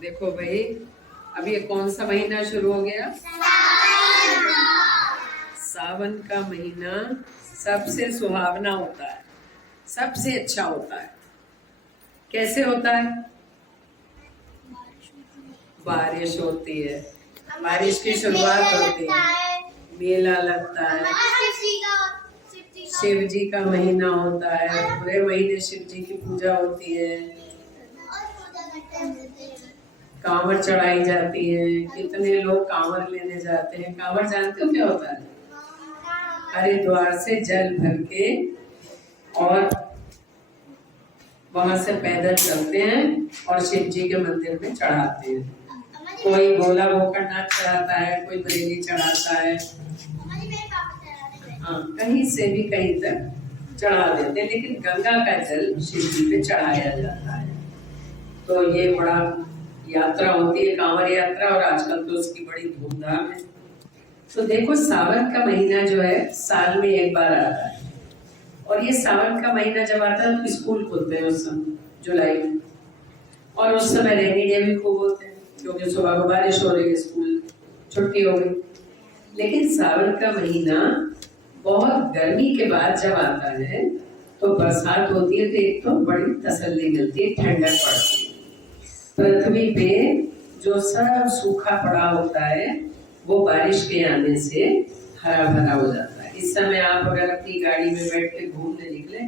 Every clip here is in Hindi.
देखो भाई, अब ये कौन सा महीना शुरू हो गया? सावन का महीना सबसे सुहावना होता है, सबसे अच्छा होता है। कैसे होता है? बारिश होती है, बारिश की शुरुआत होती है, मेला लगता है, शिव जी का महीना होता है, पूरे महीने शिव जी की पूजा होती है, कांवड़ चढ़ाई जाती है। कितने लोग कांवड़ लेने जाते हैं। कांवड़ जानते हो क्या होता है? हरिद्वार से जल भर के और वहां से पैदल चलते हैं और शिव जी के मंदिर में चढ़ाते हैं। कोई भोला भोकरनाथ चढ़ाता है, कोई बरेली चढ़ाता है, हाँ, कहीं से भी कहीं तक चढ़ा देते हैं, लेकिन गंगा का जल शिव जी पे चढ़ाया जाता है। तो ये बड़ा यात्रा होती है, कांवड़ यात्रा, और आजकल तो उसकी बड़ी धूमधाम है। तो देखो, सावन का महीना जो है साल में एक बार आता है, और ये सावन का महीना जब आता है तो स्कूल खुलते हैं उस समय, जुलाई में, और उस समय रेनी डे भी खूब होते हैं, क्योंकि सुबह को बारिश हो रही है, स्कूल छुट्टी हो गई। लेकिन सावन का महीना बहुत गर्मी के बाद जब आता है तो बरसात होती है, तो एक तो बड़ी तसल्ली मिलती है, ठंडक पड़ती है। पृथ्वी पे जो सब सूखा पड़ा होता है वो बारिश के आने से हरा भरा हो जाता है। इस समय आप अगर अपनी गाड़ी में बैठ के घूमने निकले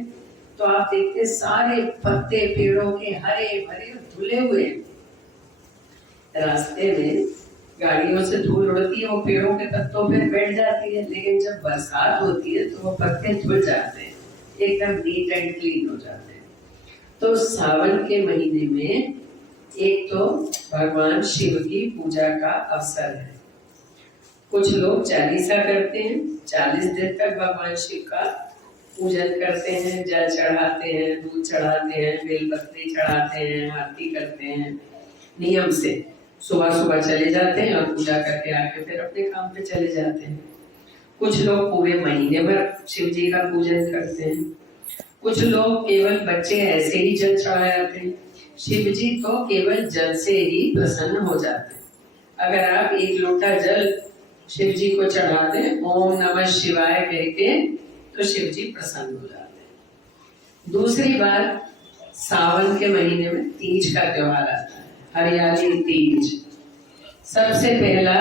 तो आप देखते सारे पत्ते पेड़ों के हरे भरे धुले हुए। रास्ते में गाड़ियों से धूल उड़ती है, वो पेड़ों के पत्तों पे बैठ जाती है, लेकिन जब बरसात होती है तो वो पत्ते धुल जाते हैं, एकदम नीट एंड क्लीन हो जाते हैं। तो सावन के महीने में एक तो भगवान शिव की पूजा का अवसर है। कुछ लोग चालीसा करते हैं, 40 दिन तक भगवान शिव का पूजन करते हैं, जल चढ़ाते हैं, दूध चढ़ाते हैं, बेलपत्री चढ़ाते हैं, आरती करते हैं नियम से। सुबह सुबह चले जाते हैं और पूजा करके आके फिर अपने काम पे चले जाते हैं। कुछ लोग पूरे महीने भर शिव जी का पूजन करते हैं। कुछ लोग केवल बच्चे ऐसे ही जल चढ़ाते हैं। शिव जी तो केवल जल से ही प्रसन्न हो जाते हैं। अगर आप एक लोटा जल शिव जी को चढ़ा दें, ओम नमः शिवाय कह के, तो शिव जी प्रसन्न हो जाते हैं। दूसरी बात, सावन के महीने में तीज का त्योहार आता है, हरियाली तीज। सबसे पहला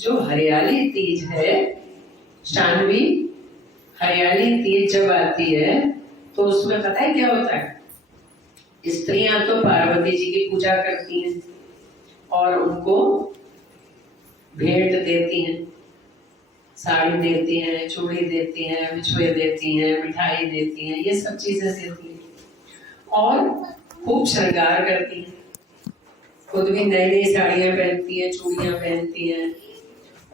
जो हरियाली तीज है, शानवी हरियाली तीज जब आती है तो उसमें पता है क्या होता है? स्त्रियां तो पार्वती जी की पूजा करती हैं और उनको भेंट देती हैं, साड़ी देती हैं, चूड़ी देती हैं, बिछुए देती हैं, मिठाई देती हैं, ये सब चीजें देती हैं और खूब श्रृंगार करती हैं। खुद भी नई नई साड़ियां पहनती हैं, चूड़ियां पहनती हैं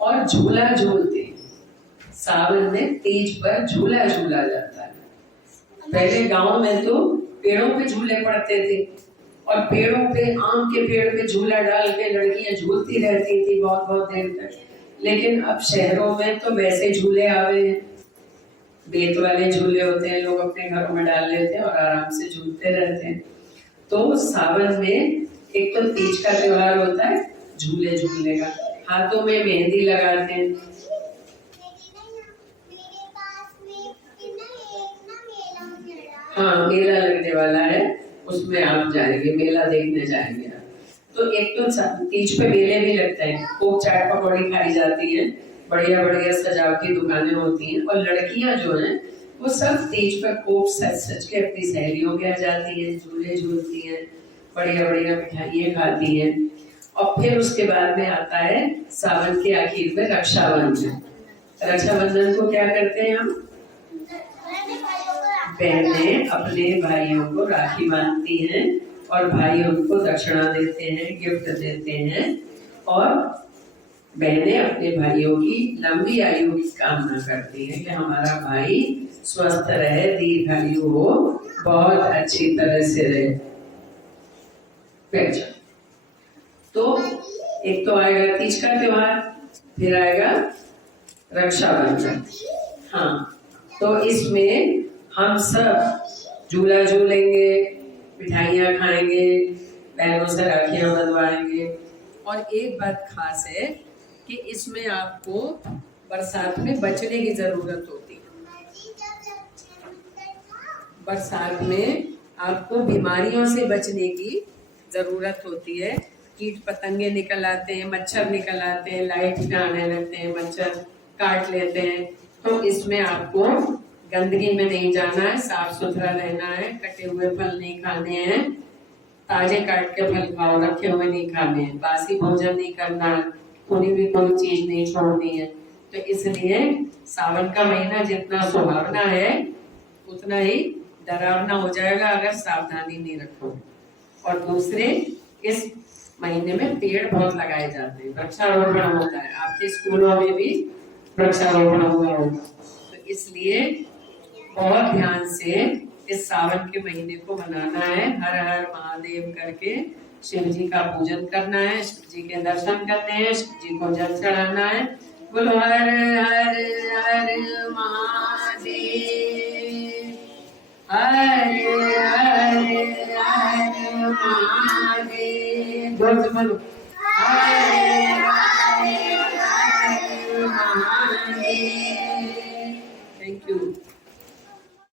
और झूला झूलते हैं। सावन में तीज पर झूला झूला जाता है। पहले गांव में तो पेड़ों पे झूले पड़ते थे और पेड़ों पे, आम के पेड़ पे झूला डाल के लड़कियां झूलती रहती थी बहुत बहुत देर तक। लेकिन अब शहरों में तो वैसे झूले आवे हैं, बेत वाले झूले होते हैं, लोग अपने घरों में डाल लेते हैं और आराम से झूलते रहते हैं। तो सावन में एक तो तीज का त्योहार होता है झूले झूलने का, हाथों में मेहंदी लगाते हैं। हाँ, मेला लगने वाला है, उसमें आप जाएंगे, मेला देखने जाएंगे आप। तो एक तो तीज पे मेले भी लगते हैं, खूब चाट पकौड़ी खाई जाती है, बढ़िया बढ़िया सजावटी दुकानें होती हैं, और लड़कियां जो हैं वो सब तीज पर खूब सच सच के अपनी सहेलियों के यहाँ जाती है, झूले झूलती हैं, बढ़िया बढ़िया मिठाइयाँ खाती हैं। और फिर उसके बाद में आता है सावन के आखिर में रक्षाबंधन। रक्षाबंधन को क्या करते हैं हम? बहनें अपने भाइयों को राखी बांधती हैं और भाई उनको दक्षिणा देते हैं, गिफ्ट देते हैं, और बहनें अपने भाइयों की लंबी आयु की कामना करती हैं कि हमारा भाई स्वस्थ रहे, दीर्घायु हो, बहुत अच्छी तरह से रहे। तो एक तो आएगा तीज का त्योहार, फिर आएगा रक्षाबंधन। हाँ, तो इसमें हम सब झूला झूलेंगे, मिठाइयाँ खाएंगे, पैरों से राखियां बंधवाएंगे। और एक बात खास है कि इसमें आपको बरसात में बचने की जरूरत होती है। बरसात में आपको बीमारियों से बचने की जरूरत होती है। कीट पतंगे निकल आते हैं, मच्छर निकल आते हैं, लाइट में आने लगते हैं, मच्छर काट लेते हैं। तो इसमें आपको गंदगी में नहीं जाना है, साफ सुथरा रहना है, कटे हुए फल नहीं खाने हैं, ताजे काट के फल खाओ, रखे हुए नहीं खाने हैं, बासी भोजन नहीं करना है, कोई भी कोई चीज नहीं छोड़नी है। तो इसलिए सावन का महीना जितना सुहावना है उतना ही डरावना हो जाएगा अगर सावधानी नहीं रखो। और दूसरे, इस महीने में पेड़ बहुत लगाए जाते हैं, वृक्षारोपण होता है, आपके स्कूलों में भी वृक्षारोपण हुआ होगा। तो इसलिए बहुत ध्यान से इस सावन के महीने को मनाना है। हर हर महादेव करके शिव जी का पूजन करना है, शिव जी के दर्शन करने हैं, शिव जी को जल चढ़ाना है। बोलो हर हर हर महादेव, हर हर हर महादेव। बोलो